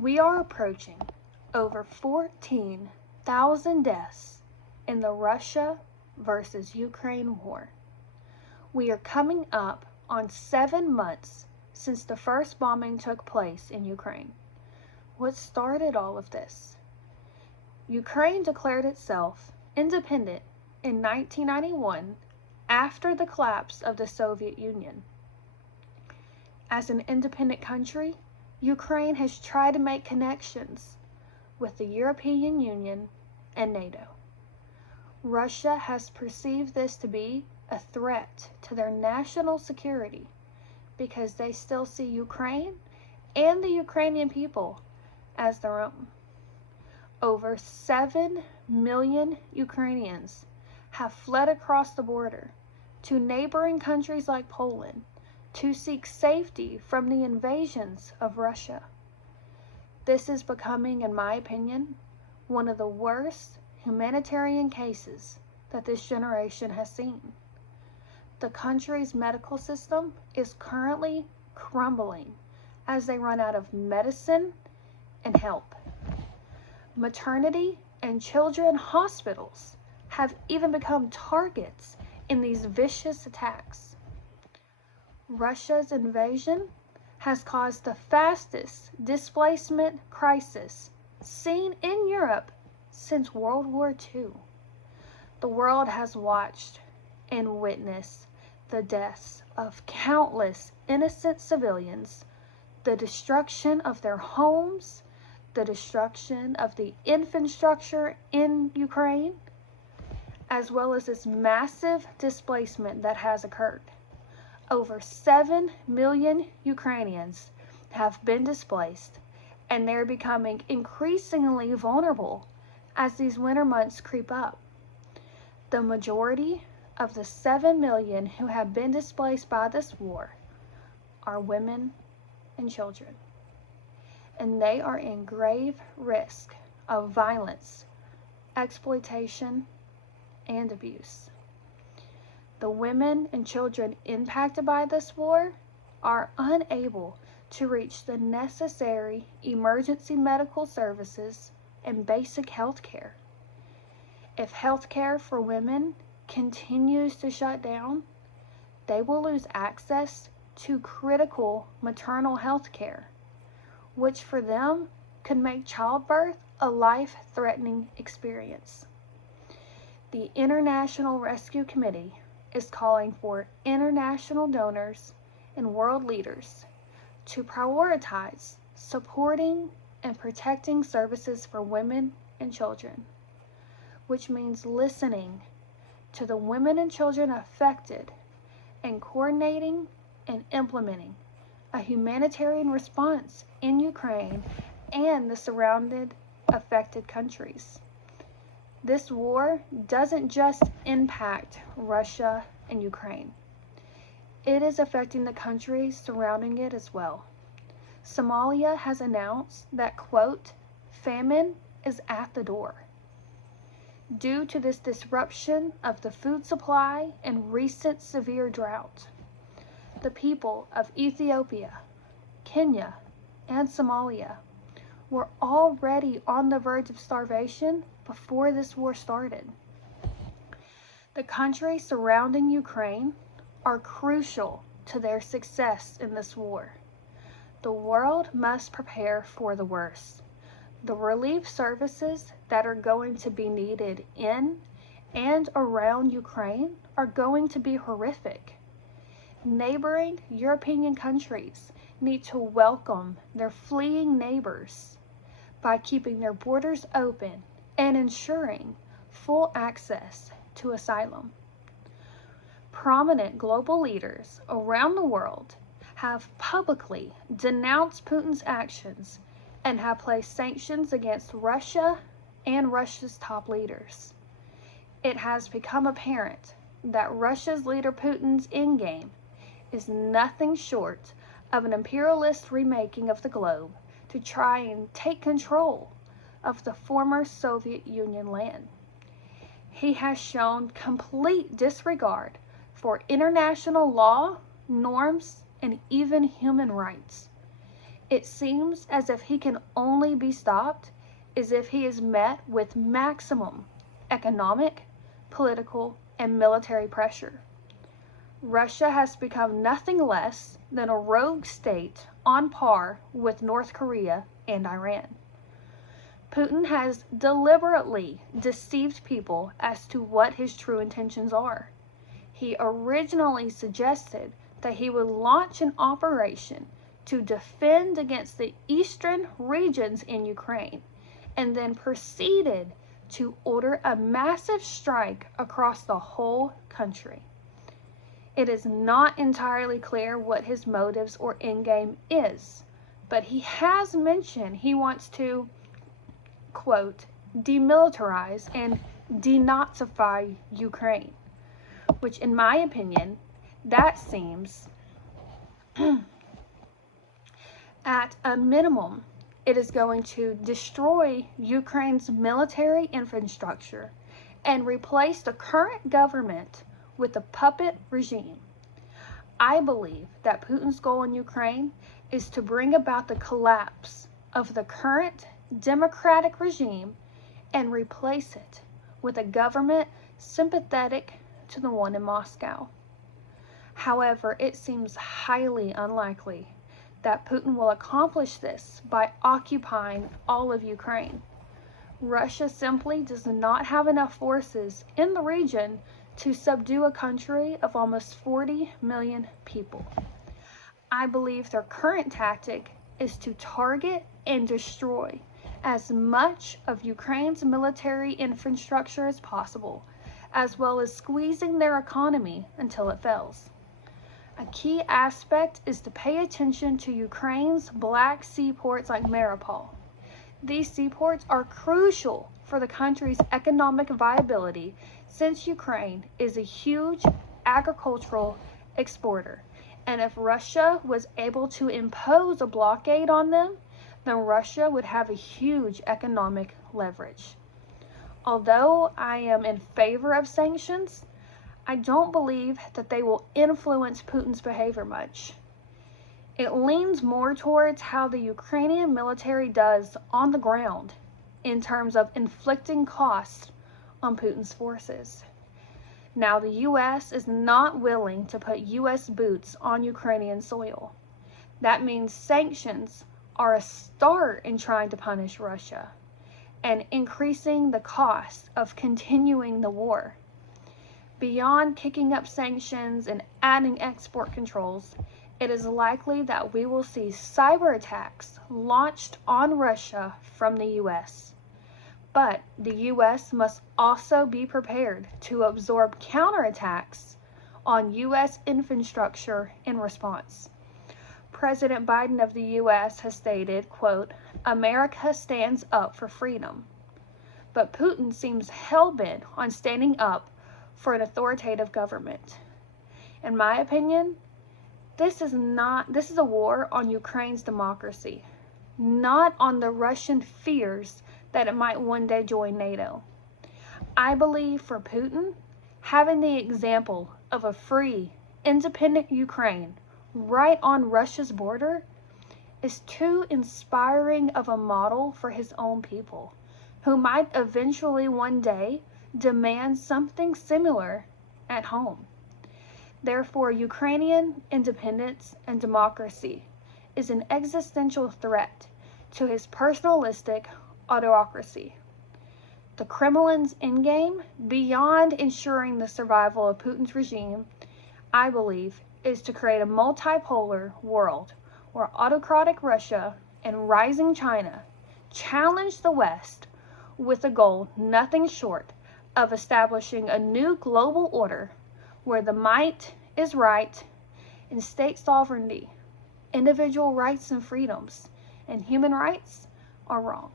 We are approaching over 14,000 deaths in the Russia versus Ukraine war. We are coming up on 7 months since the first bombing took place in Ukraine. What started all of this? Ukraine declared itself independent in 1991 after the collapse of the Soviet Union. As an independent country, Ukraine has tried to make connections with the European Union and NATO. Russia has perceived this to be a threat to their national security because they still see Ukraine and the Ukrainian people as their own. Over 7 million Ukrainians have fled across the border to neighboring countries like Poland to seek safety from the invasions of Russia. This is becoming, in my opinion, one of the worst humanitarian cases that this generation has seen. The country's medical system is currently crumbling as they run out of medicine and help. Maternity and children hospitals have even become targets in these vicious attacks. Russia's invasion has caused the fastest displacement crisis seen in Europe since World War II. The world has watched and witnessed the deaths of countless innocent civilians, the destruction of their homes, the destruction of the infrastructure in Ukraine, as well as this massive displacement that has occurred. Over 7 million Ukrainians have been displaced, and they're becoming increasingly vulnerable as these winter months creep up. The majority of the 7 million who have been displaced by this war are women and children, and they are in grave risk of violence, exploitation, and abuse. The women and children impacted by this war are unable to reach the necessary emergency medical services and basic health care. If health care for women continues to shut down, they will lose access to critical maternal health care, which for them could make childbirth a life-threatening experience. The International Rescue Committee is calling for international donors and world leaders to prioritize supporting and protecting services for women and children, which means listening to the women and children affected and coordinating and implementing a humanitarian response in Ukraine and the surrounded affected countries. This war doesn't just impact Russia and Ukraine. It is affecting the countries surrounding it as well. Somalia has announced that, quote, famine is at the door. Due to this disruption of the food supply and recent severe drought, the people of Ethiopia, Kenya, and Somalia were already on the verge of starvation before this war started. The countries surrounding Ukraine are crucial to their success in this war. The world must prepare for the worst. The relief services that are going to be needed in and around Ukraine are going to be horrific. Neighboring European countries need to welcome their fleeing neighbors by keeping their borders open and ensuring full access to asylum. Prominent global leaders around the world have publicly denounced Putin's actions and have placed sanctions against Russia and Russia's top leaders. It has become apparent that Russia's leader Putin's endgame is nothing short of an imperialist remaking of the globe to try and take control of the former Soviet Union land. He has shown complete disregard for international law, norms, and even human rights. It seems as if he can only be stopped as if he is met with maximum economic, political, and military pressure. Russia has become nothing less than a rogue state on par with North Korea and Iran. Putin has deliberately deceived people as to what his true intentions are. He originally suggested that he would launch an operation to defend against the eastern regions in Ukraine, and then proceeded to order a massive strike across the whole country. It is not entirely clear what his motives or endgame is, but he has mentioned he wants to, quote, demilitarize and denazify Ukraine, which in my opinion, that seems at a minimum, it is going to destroy Ukraine's military infrastructure and replace the current government with a puppet regime. I believe that Putin's goal in Ukraine is to bring about the collapse of the current democratic regime and replace it with a government sympathetic to the one in Moscow. However, it seems highly unlikely that Putin will accomplish this by occupying all of Ukraine. Russia simply does not have enough forces in the region to subdue a country of almost 40 million people. I believe their current tactic is to target and destroy as much of Ukraine's military infrastructure as possible, as well as squeezing their economy until it fails. A key aspect is to pay attention to Ukraine's Black Sea ports like Mariupol. These seaports are crucial for the country's economic viability since Ukraine is a huge agricultural exporter. And if Russia was able to impose a blockade on them, then Russia would have a huge economic leverage. Although I am in favor of sanctions, I don't believe that they will influence Putin's behavior much. It leans more towards how the Ukrainian military does on the ground in terms of inflicting costs on Putin's forces. Now, the U.S. is not willing to put U.S. boots on Ukrainian soil. That means sanctions are a start in trying to punish Russia and increasing the cost of continuing the war. Beyond kicking up sanctions and adding export controls, it is likely that we will see cyber attacks launched on Russia from the U.S. But the U.S. must also be prepared to absorb counterattacks on U.S. infrastructure in response. President Biden of the U.S. has stated, quote, "America stands up for freedom." But Putin seems hell-bent on standing up for an authoritative government. In my opinion, this is a war on Ukraine's democracy, not on the Russian fears that it might one day join NATO. I believe for Putin, having the example of a free, independent Ukraine right on Russia's border is too inspiring of a model for his own people, who might eventually one day demand something similar at home. Therefore, Ukrainian independence and democracy is an existential threat to his personalistic autocracy. The Kremlin's endgame, beyond ensuring the survival of Putin's regime, I believe, is to create a multipolar world where autocratic Russia and rising China challenge the West with a goal nothing short of establishing a new global order where the might is right and state sovereignty, individual rights and freedoms, and human rights are wrong.